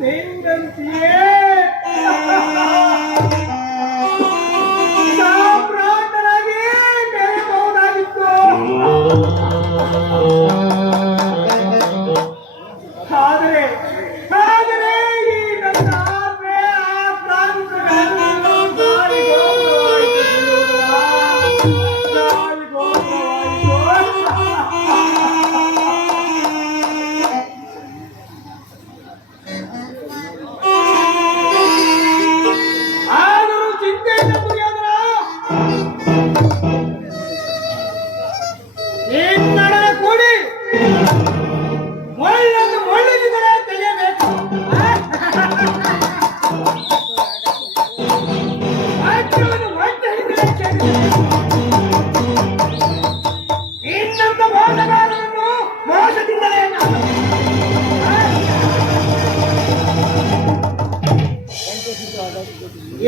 ನಿನ್ನಂತೆಯೇ ಸಾಮ್ರಾಟನಾಗಿ ಬೆಳೆಯಬಹುದಾಗಿತ್ತು ಆದರೆ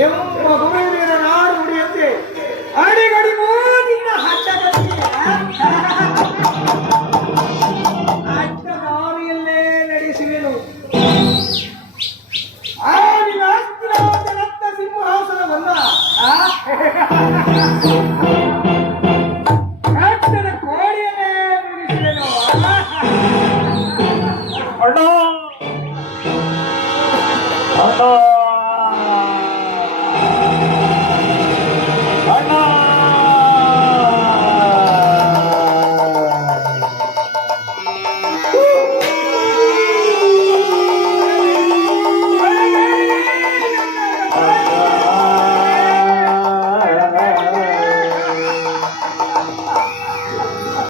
ಎಂಬ ಗುರುವಿನ ನಾಡು ಉಡಿಯಂತೆ ಅಡಿಗಡಿಗೂ ನಿನ್ನ ಹಟ್ಟದಲ್ಲಿ ನಡೆಸುವೆನು. ಆ ನಿನ್ನ ಸಿಂಹಾಸನವಲ್ಲ.